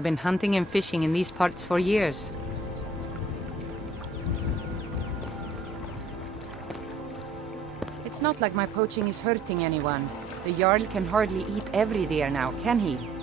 I've been hunting and fishing in these parts for years. It's not like my poaching is hurting anyone. The Jarl can hardly eat every deer now, can he?